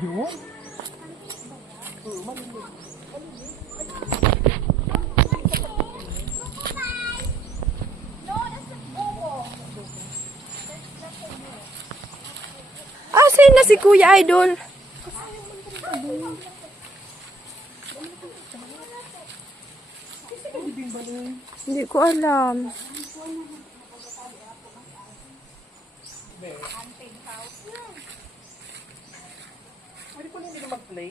yun? Asan na si Kuya Idol? Hindi ko alam. Pwede ko lang mag-play.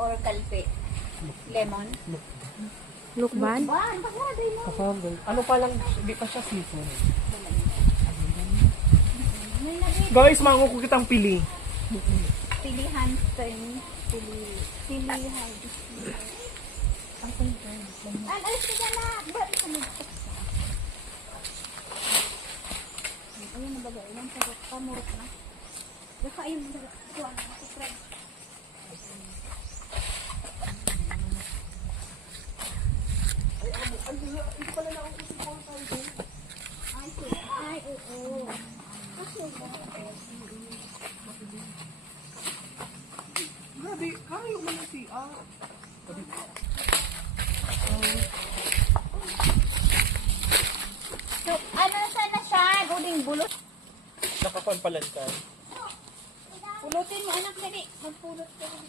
Or kalpe. Lemon. Lukban? Kasama. Ano pa lang, hindi pa siya season. Guys, manguko kitang pili. Pilihan string. Pilihan. Alis ka na! Ayun na baga, ilang sagot pa, murot na. Baka ayun na baga, kuha na, subscribe. Ay, oo. Grabe, kayo mo na siya. So, ano sana siya? Guding bulot. Nakakonpalan ka. Pulutin mo, anak, dali. Magpulot ka rin.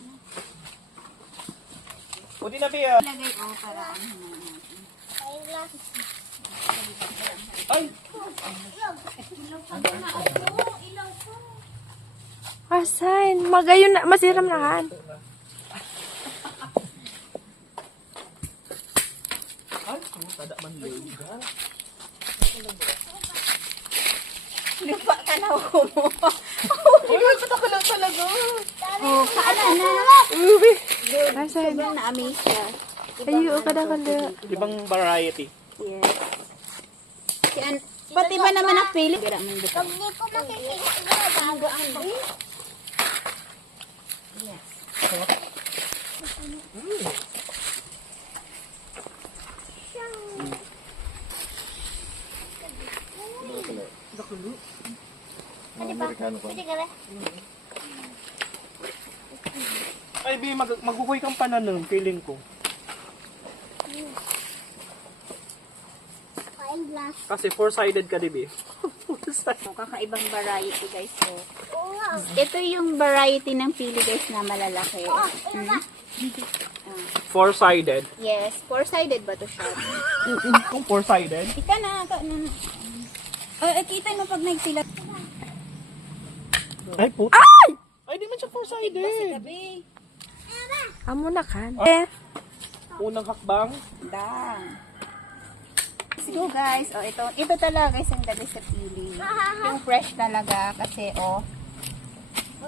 Pwede na ba? Lagay, para ano natin. Ay! Asan? Magayon na, masiram na han. Ay, tada man liga. Lupa ka na ako mo. Uy, pataka lang talaga. Oh, kaala na. Uwi. Asan? Sobrang na-amaze siya. Ayo, kada-kada. Ibang variety. Yes. Pati ba naman ang pili? Gira man dito. Pag di ko makikita, gagagaan ba? Yes. Pwede ba? Pwede ka ba? Ay, Bi, magkukuy kang pananon, feeling ko. Kain glass. Kasi four-sided ka, di, Bi? Kakaibang variety guys. So, Oo nga. ito yung variety ng pili guys na malalaki. Four-sided. Yes, four-sided ba to siya? Kung four-sided? Ika na, kita mo pag nagsilat. Ay, puto. Ay! Ay, di man siya four-sided. Gabi. Amo na kan. Unang hakbang. Dang. Let's go guys. Oh, ito talaga guys ang dali sa pili. Yung fresh talaga kasi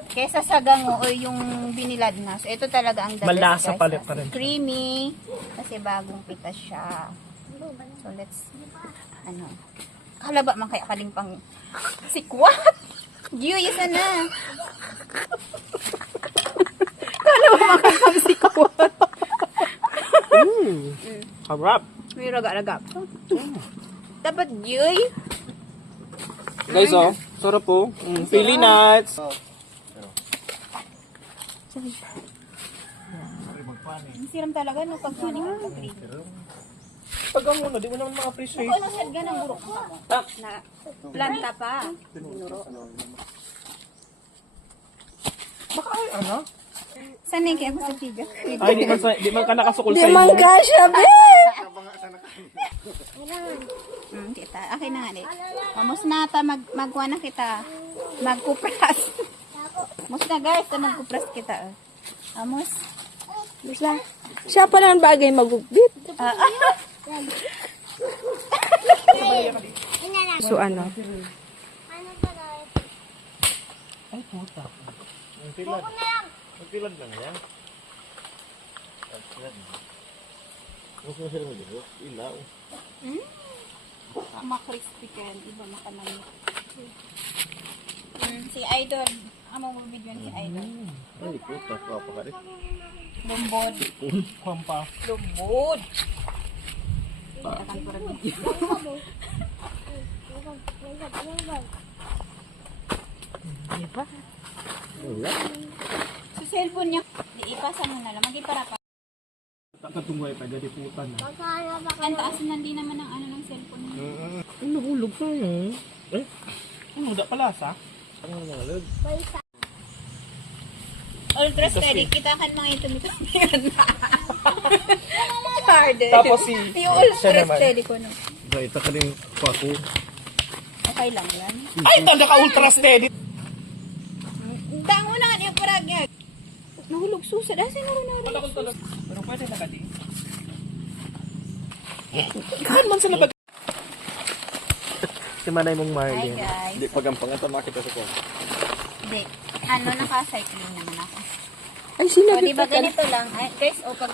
kesa sa gango o yung binilad na. So ito talaga ang dali Malasa guys. palit pa rin. Creamy kasi bagong pitas siya. So let's kalaba man kaya kalimpang sikwat. Giyos na. Kalaba man kalimpang sikwat. Harap. May raga-raga. Dapat yoy. Guys, oh. Sarap po. Pili nuts. Ang siram talaga no pag maning ang cream. Pag ang muna, di mo naman ma-appreciate. Kung ano sad ganang burok mo na planta pa. Baka ay, ano? Saan yung kaya mo sa video? Ay, di man ka nakasukol Di sa man imo. ka siya, be! Kita. Okay na nga di. Vamos na ta magkuha na kita. Magkupras. Vamos na guys, magkupras kita. Vamos. Basta, siya pa lang bagay magugbit. So ano? Ano ba na? Ay, puta. Buko na lang. Magpilad lang yan. Makrispy ka yan. Iba makanan. Si Idol. Amo mo video ni Idol. Ay, puta ko apa kali. Lumbod. Kwampa. Lumbod. Akan para video. Sa cellphone niya, ipasa mo na lang. Hindi para pa. Katungway pa, dati putan na. Ang taas na hindi naman ang ano ng cellphone niya. Ang nahulog sa yun. Eh? Ano, da pala sa? Ang nalog. Ultra steady, kita kan mga ito nito. Harder. Tapos si... Yung siya ultra naman. steady ko no. Dahil ita ka rin pa ako. Okay lang yan. Ay, tanda ka ultra steady! Dang mo na nga yung parag niya. Nahulog susa. Dahil siguro na Wala kong tulog. Pero pwede na kadi. Ikahan man sila bag... Si Manay mong Hi Marlene. guys. Hindi pagampangan ta makita sa ko. Hindi. Ano, naka-cycling naman ako. Ay, O, sinabi di ba pa ka. ganito lang? Ay, guys, o pag...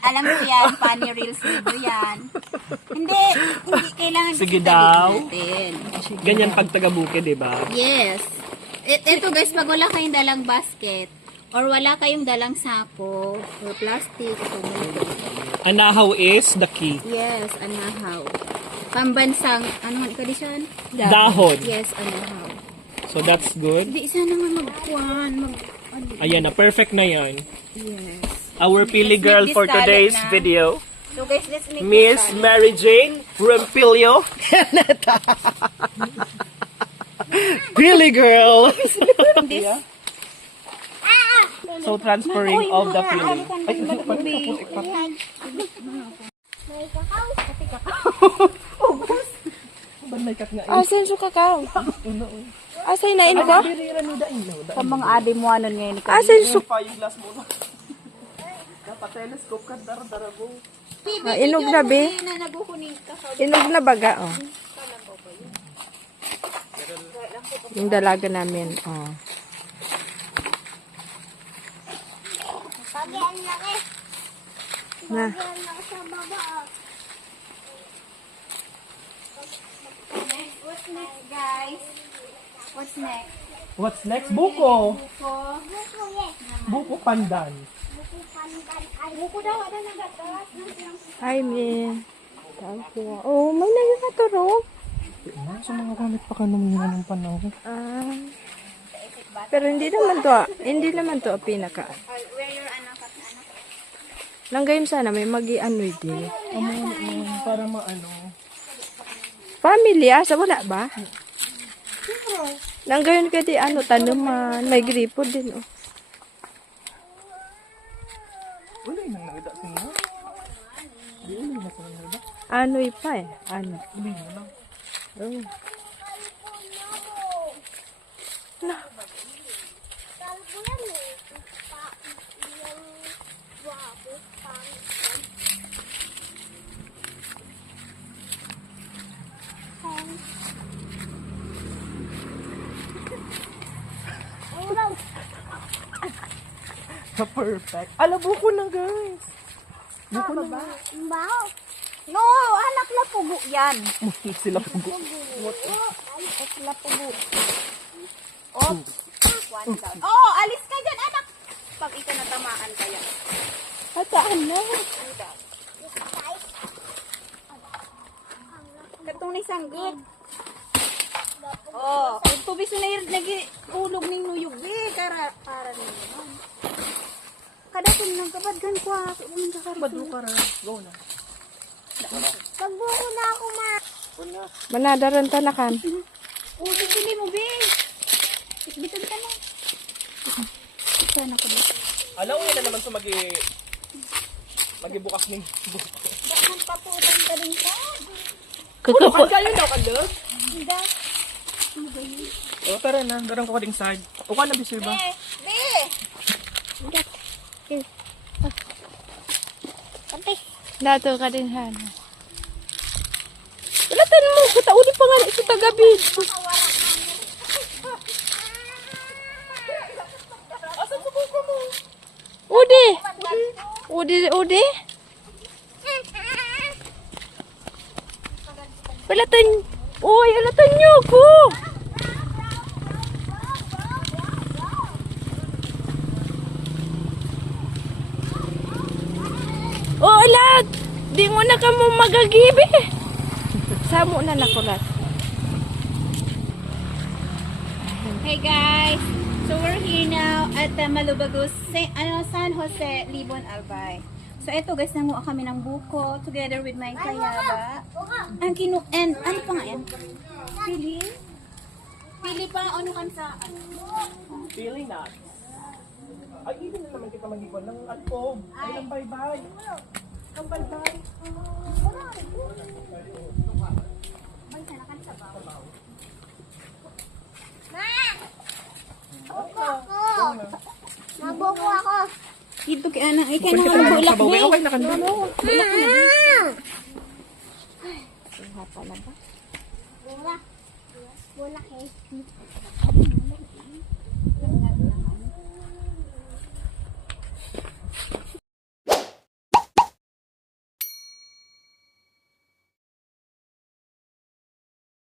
Alam ko yan, funny reels video yan. Hindi kailangan Sige kasi daw. talihin natin. Ganyan pag taga-buke, di ba? Yes. Ito guys, pag wala kayong dalang basket, or wala kayong dalang sako, or plastic, or Anahaw is the key. yes, anahaw. Pambansang, ano man kadisyon? Dahon. Yes, anahaw. So that's good. Hindi, sana naman magkuhan, Ayan na, perfect na yan. yes. Our Pili Let's girl make for this talent today's na. video, So guys, let's make Miss this Mary Jane Rumpilio. Pili girl. this. So transferring of the Pili. May kakao. Asan su kakao? Asan na ino ko? Sa mga adi mo ano ngayon. Asan su... Yung glass mo. Dapat telescope ka darabo. inog na, be. Na nabukunin ka sa Inog na baga, oh. Yung dalaga namin, oh. Pagi ang laki. Na. Pagi ang laki sa baba. What's next, guys? What's next? What's next? Buko. Buko. Buko yes. Buko pandan. Buko pandan. Ay, buko daw. Ada nagatas. Hi, Min. Oh, may nagkakaturo. Sa mga gamit pa ka naman ng panahon. Ah. Pero hindi naman to pinaka. Where your anak at anak? Langgayim sana, may magi-ano din. Para maano. Family, asa wala ba? Langgayon ka di tanaman, may gripo din, oh. Wala yung nangagda sa inyo. Di ulo na sa nangagda. Ano pa eh, ano. Ulo na lang. Oh. Perfect. Ala, buko na guys. Buko na ba? Bao. No, anak na pugo yan. Sila pugo. Ay, sila pugo. Oh, one down. Oh, alis ka dyan, anak. Pag ito natamaan kaya. Hataan na. Katong ni sanggit. Oh, kung tubis na yung nag-ulog ng nuyog, para naman. Kada kung nang kabadgan ko, unang kakarito. Badu ka ra. Go na. Pagbuko na ako, ma. Manadaran tanakan. Bili mo, be. Bitan ka na. Sana ko ba? Alaw na naman sa magibukas ng buko. Bakit paputan ka rin ka? Kakapo. Kayo daw kadog. Hindi. O tara na, darang ko kading side. O ka na bisir ba? Be! Kape. Dato ka din sana. Ulatan mo, katauli pa nga sa tagabi. Udi. Udi. Ulatan. Uy, ulatan niyo ko. Oh, ulat. ka mo magagibi. Samo na nakulat. Hey guys, so we're here now at Malubagos, San Jose, Libon, Albay. So ito guys, nanguha kami ng buko together with my kayaba. Ang and ano pa nga yan? Pili? Pili pa, ano kan sa ano? Feeling na. Ay, hindi na naman kita mag-iwan ng alpog. Ay, ang bye-bye. Ang bye-bye. Nabuko ako. Dito kay ana, ay kay nang bulak Sabaw, ni. okay na kanda. Bulak. Bulak eh.